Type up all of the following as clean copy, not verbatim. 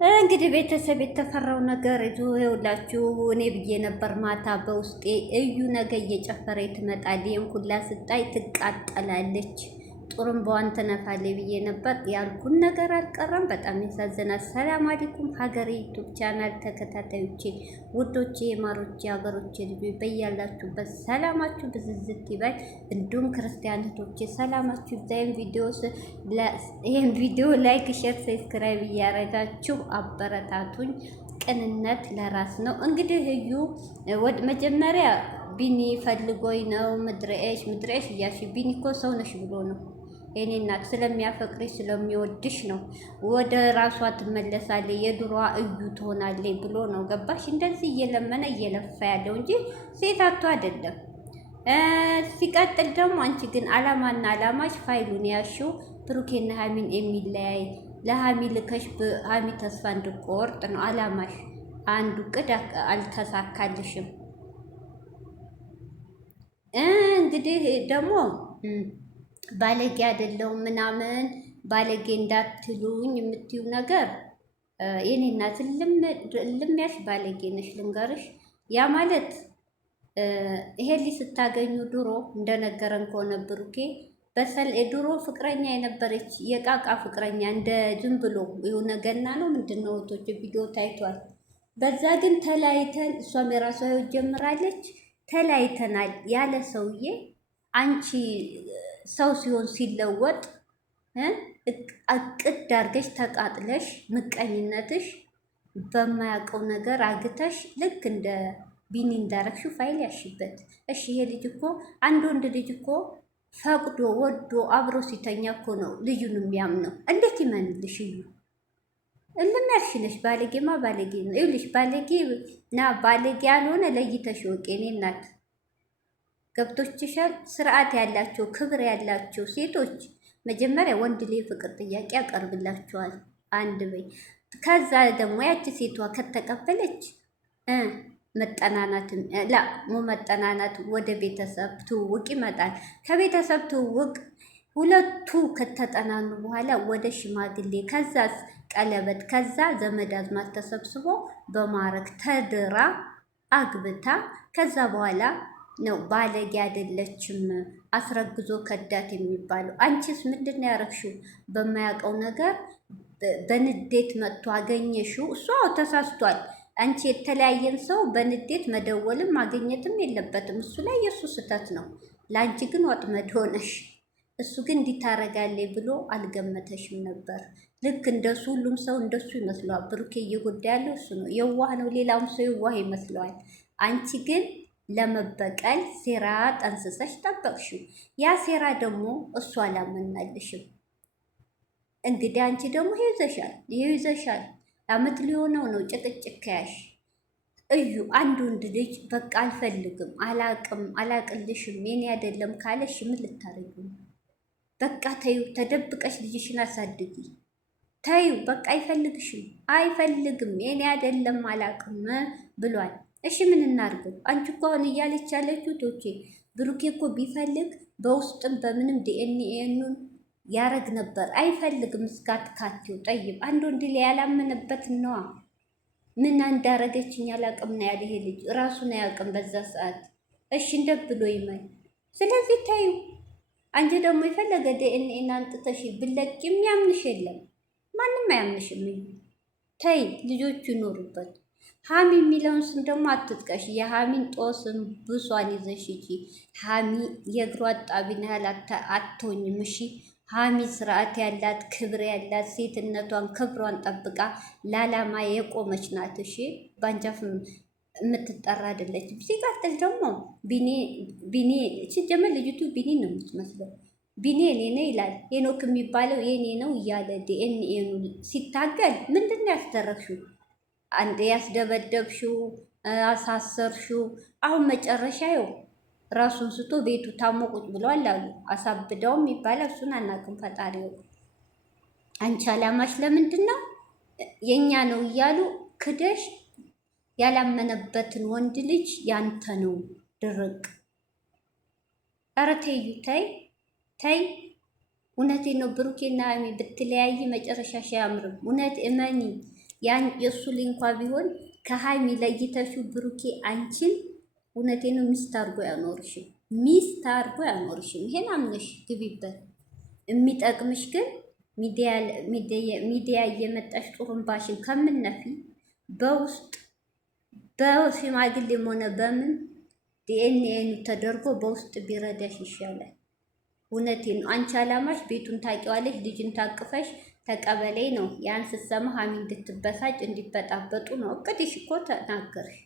እንግዲህ ቤተሰብ የተፈራው ነገር ይዞ ይውላችሁ። እኔ ብዬ ነበር ማታ በውስጤ እዩ ነገ እየጨፈረ ትመጣለች፣ ይሄን ሁላ ስታይ ትቃጠላለች፣ ጥሩምባዋን ትነፋለች ብዬ ነበር። ያልኩን ነገር አልቀረም። በጣም ያሳዝናል። ሰላም አለይኩም ሀገሬ ዩቱብ ቻናል ተከታታዮቼ፣ ውዶቼ፣ ማሮቼ፣ ሀገሮቼ ልጆች በያላችሁበት ሰላማችሁ ብዝዝት ይበል። እንዲሁም ክርስቲያን እህቶቼ ሰላማችሁ ይብዛ። ይህን ቪዲዮ ላይክ፣ ሼር፣ ሰብስክራይብ እያረጋችሁ አበረታቱኝ። ቅንነት ለራስ ነው። እንግዲህ እዩ መጀመሪያ ቢኒ ፈልጎኝ ነው ምድረሽ እያልሽ ቢኒ እኮ ሰው ነሽ ብሎ ነው። የኔ እናት ስለሚያፈቅርሽ ስለሚወድሽ ነው። ወደ ራሷ ትመለሳለች፣ የድሯ እዩ ትሆናለች ብሎ ነው። ገባሽ? እንደዚህ እየለመነ እየለፋ ያለው እንጂ ሴት አቶ አይደለም። ሲቀጥል ደግሞ አንቺ ግን አላማና አላማሽ ፋይሉን ያሽው ብሩኬና ሀሚን የሚለያይ ለሀሚ ልከሽ ሀሚ ተስፋ እንድቆርጥ ነው አላማሽ። አንዱ ቅድ አልተሳካልሽም። እንግዲህ ደግሞ ባለጌ አይደለሁም ምናምን ባለጌ እንዳትሉኝ የምትዩ ነገር የኔ እናት ልምያሽ ባለጌ ነሽ ልንገርሽ። ያ ማለት ይሄን ስታገኙ ድሮ እንደነገረን ከሆነ ብሩኬ የድሮ ፍቅረኛ የነበረች የቃቃ ፍቅረኛ እንደ ዝም ብሎ የሆነ ገና ነው ምንድነው ቶች ቪዲዮ ታይቷል። በዛ ግን ተለያይተን እሷም የራሷ ህይወት ጀምራለች። ተለያይተናል ያለ ሰውዬ አንቺ ሰው ሲሆን ሲለወጥ እቅድ አድርገሽ ተቃጥለሽ ምቀኝነትሽ በማያውቀው ነገር አግተሽ ልክ እንደ ቢኒ እንዳረግሽው ፋይል ያሽበት። እሺ ይሄ ልጅ እኮ አንድ ወንድ ልጅ እኮ ፈቅዶ ወዶ አብሮ ሲተኛ እኮ ነው ልዩን የሚያምነው። እንዴት ይመንልሽ? እዩ እልም ያልሽነሽ ባለጌማ ባለጌ ነው። ይኸውልሽ ባለጌ ና ባለጌ ያልሆነ ለይተሽ ወቄ። እኔ እናት ገብቶችሻል። ስርዓት ያላቸው ክብር ያላቸው ሴቶች መጀመሪያ ወንድ ላይ ፍቅር ጥያቄ ያቀርብላቸዋል። አንድ በይ። ከዛ ደግሞ ያቺ ሴቷ ከተቀበለች መጠናናት መጠናናት ወደ ቤተሰብ ትውውቅ ይመጣል። ከቤተሰብ ትውውቅ ሁለቱ ከተጠናኑ በኋላ ወደ ሽማግሌ፣ ከዛ ቀለበት፣ ከዛ ዘመድ አዝማድ ተሰብስቦ በማረግ ተድራ አግብታ ከዛ በኋላ ነው ባለጌ አይደለችም አስረግዞ ከዳት የሚባለው። አንቺስ ምንድን ነው ያረግሽው? በማያውቀው ነገር በንዴት መጥቶ አገኘሽው። እሷ ተሳስቷል። አንቺ የተለያየን ሰው በንዴት መደወልም ማግኘትም የለበትም። እሱ ላይ የእሱ ስህተት ነው። ለአንቺ ግን ወጥመድ ሆነሽ። እሱ ግን እንዲታረጋለች ብሎ አልገመተሽም ነበር። ልክ እንደሱ ሁሉም ሰው እንደሱ ይመስለዋል። ብሩኬ እየጎዳ ያለው እሱ ነው። የዋህ ነው። ሌላውም ሰው የዋህ ይመስለዋል። አንቺ ግን ለመበቀል ሴራ ጠንስሰሽ ጠበቅሽው። ያ ሴራ ደግሞ እሱ አላመናልሽም። እንግዲህ አንቺ ደግሞ ይዘሻል። አመት ሊሆነው ነው ጭቅጭቅ ከያሽ። እዩ አንድ ወንድ ልጅ በቃ አልፈልግም፣ አላቅልሽም፣ የኔ አይደለም ካለሽ ምን ልታረጊ? በቃ ተዩ፣ ተደብቀሽ ልጅሽን አሳድጊ። ተዩ በቃ አይፈልግም፣ የኔ አይደለም አላቅም ብሏል። እሺ ምን እናርገው? አንቺ እኮ አሁን እያለች ያለችው ቶቼ ብሩኬ እኮ ቢፈልግ በውስጥም በምንም ዲኤንኤኑን ያረግ ነበር። አይፈልግም። እስካት ካቴው ጠይብ አንድ ወንድ ላይ ያላመነበት ነዋ። ምን እንዳረገችኝ አላቅም ነው ያለ ይሄ ልጅ ራሱን አያውቅም በዛ ሰዓት። እሺ እንደ ብሎ ይመን። ስለዚህ ታዩ አንቺ ደግሞ የፈለገ ዲኤንኤን አንጥተሽ ብለቅ የሚያምንሽ የለም። ማንም አያምንሽም። ተይ ልጆቹ ይኖሩበት። ሀሚ የሚለውን ስም ደግሞ አትጥቀሽ። የሀሚን ጦስም ብሷን ይዘሽ ሂጂ። ሀሚ የእግሯ አጣቢና ያህል አትሆኝም። እሺ ሀሚ ስርዓት ያላት ክብር ያላት ሴትነቷን ክብሯን ጠብቃ ለዓላማ የቆመች ናት። እሺ ባንጃፍ የምትጠራ አይደለችም። ሲቀጥል ደግሞ ቢኒ ሲጀመር ልጅቱ ቢኒ ነው የምትመስለው። ቢኒ የኔ ነው ይላል። ሄኖክ የሚባለው የኔ ነው እያለ ዲኤንኤኑ ሲታገል ምንድን ነው ያስደረግሽው? አንድ ያስደበደብሽው፣ አሳሰርሽው። አሁን መጨረሻ ይኸው ራሱን ስቶ ቤቱ ታሞ ቁጭ ብሏል አሉ። አሳብደውም ይባላል። እሱን አናውቅም። ፈጣሪው አንቺ አላማሽ ለምንድን ነው? የኛ ነው እያሉ ክደሽ ያላመነበትን ወንድ ልጅ ያንተ ነው ድርቅ። ኧረ ተዩ ተይ። እውነቴ ነው። ብሩኬና ሀሚ ብትለያይ መጨረሻሽ አያምርም። እውነት እመኒ። ያን የእሱ ልጅ እንኳ ቢሆን ከሀይሚ ለይተሽው ብሩኬ አንቺን እውነቴ ነው ሚስት አድርጎ ያኖርሽም፣ ሚስት አድርጎ ያኖርሽም። ይሄን አምነሽ ግቢበት። የሚጠቅምሽ ግን ሚዲያ እየመጣሽ ጡሩምባሽን ከምነፊ በውስጥ በሽማግሌም ሆነ በምን ዲኤንኤን ተደርጎ በውስጥ ቢረዳሽ ይሻላል። እውነቴን ነው። አንቺ አላማሽ ቤቱን ታውቂዋለሽ፣ ልጅን ታቅፈሽ ተቀበለኝ ነው። ያን ስትሰማ ሀሚ እንድትበሳጭ እንዲበጣበጡ ነው እቅድሽ እኮ ተናገርሽ።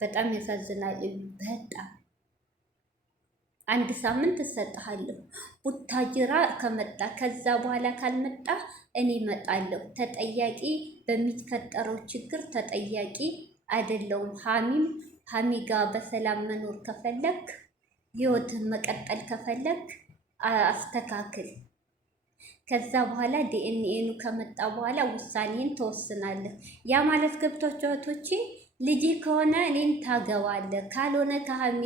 በጣም ያሳዝናል። በጣም አንድ ሳምንት እሰጥሃለሁ ቡታጅራ ከመጣ ከዛ በኋላ ካልመጣ እኔ እመጣለሁ። ተጠያቂ በሚፈጠረው ችግር ተጠያቂ አይደለውም። ሀሚ ጋር በሰላም መኖር ከፈለክ ህይወትን መቀጠል ከፈለክ አስተካክል። ከዛ በኋላ ዲኤንኤኑ ከመጣ በኋላ ውሳኔን ተወስናለህ። ያ ማለት ገብቷቸው እህቶቼ፣ ልጅ ከሆነ እኔን ታገባለህ፣ ካልሆነ ከሀሚ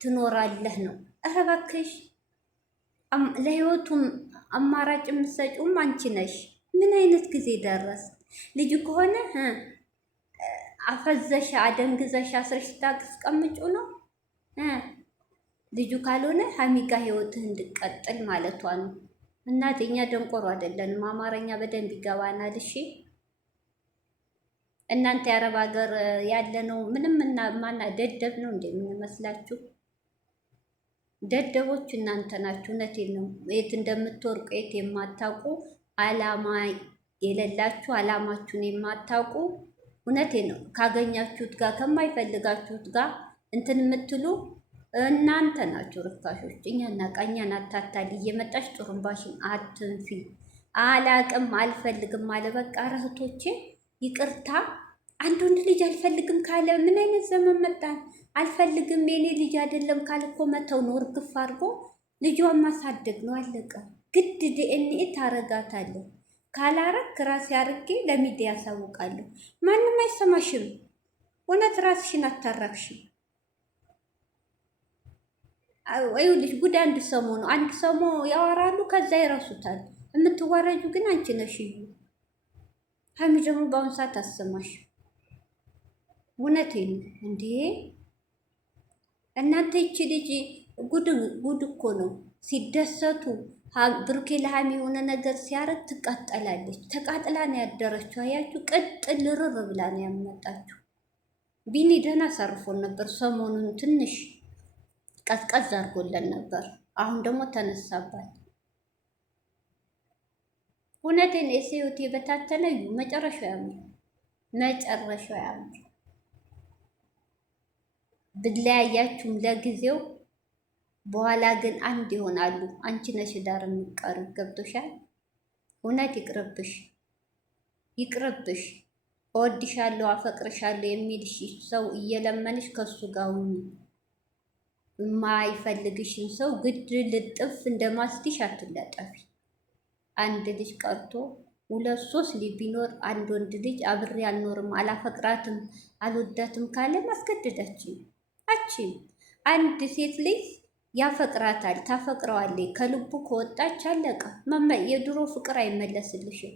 ትኖራለህ ነው። ኧረ እባክሽ ለህይወቱም አማራጭ የምትሰጪውም አንቺ ነሽ። ምን አይነት ጊዜ ደረስ? ልጅ ከሆነ አፈዘሽ አደንግዘሽ አስረሽ ታስቀምጩ ነው። ልጁ ካልሆነ ሀሚ ጋር ህይወትህ እንድቀጥል ማለቷ ነው። እናት እኛ ደንቆሮ አይደለንም፣ አማርኛ በደንብ ይገባናል። እሺ እናንተ የአረብ ሀገር ያለ ነው ምንም እና ማና ደደብ ነው እንደምንመስላችሁ? ደደቦች እናንተ ናችሁ። እውነቴን ነው። የት እንደምትወርቁ የት የማታውቁ አላማ የሌላችሁ አላማችሁን የማታውቁ እውነቴን ነው። ካገኛችሁት ጋር ከማይፈልጋችሁት ጋር እንትን የምትሉ እናንተ ናችሁ ርካሾች። እኛና ቃኛን አታታል እየመጣች ጥሩምባሽን አትንፊ። አላቅም አልፈልግም አለ በቃ። እህቶቼ ይቅርታ። አንድ ወንድ ልጅ አልፈልግም ካለ ምን አይነት ዘመን መጣን? አልፈልግም የኔ ልጅ አይደለም ካለ እኮ መተው ነው፣ እርግፍ አድርጎ ልጇን ማሳደግ ነው። አለቀ። ግድ ዲኤንኤ ታረጋታለሁ። ካላረክ ራሴ አርጌ ለሚዲያ ያሳውቃለሁ። ማንም አይሰማሽም። እውነት ራስሽን አታራክሽም። ይኸውልሽ ጉድ አንድ ሰሞኑ ያወራሉ፣ ከዛ ይረሱታል። የምትዋረጁ ግን አንቺ ነሽ። ሀሚ ደግሞ በአሁኑ ሰዓት አሰማሽ። እውነቴን ነው እንዴ እናንተ። ይቺ ልጅ ጉድ እኮ ነው። ሲደሰቱ ብሩኬ ለሀሚ የሆነ ነገር ሲያረግ ትቃጠላለች። ተቃጥላ ነው ያደረችው። አያችሁ፣ ቅጥል ርር ብላ ነው ያመጣችው። ቢኒ ደህና አሳርፎን ነበር ሰሞኑን ትንሽ ቀዝቀዝ አድርጎለን ነበር። አሁን ደግሞ ተነሳባት። እውነቴን የሴዮቴ በታተለዩ መጨረሻው ያምር፣ መጨረሻው ያምር። ብለያያችሁም ለጊዜው በኋላ ግን አንድ ይሆናሉ። አንቺ ነሽ ዳር የሚቀር ገብቶሻል። እውነት ይቅርብሽ፣ ይቅርብሽ። እወድሻለሁ፣ አፈቅርሻለሁ የሚልሽ ሰው እየለመንሽ ከሱ ጋር ሁኚ። የማይፈልግሽን ሰው ግድ ልጥፍ እንደማስቲሽ አትለጠፊ። አንድ ልጅ ቀርቶ ሁለት ሶስት ልጅ ቢኖር አንድ ወንድ ልጅ አብሬ አልኖርም አላፈቅራትም አልወዳትም ካለ ማስገደዳችን አቺም። አንድ ሴት ልጅ ያፈቅራታል፣ ታፈቅረዋለች። ከልቡ ከወጣች አለቀ። የድሮ ፍቅር አይመለስልሽም።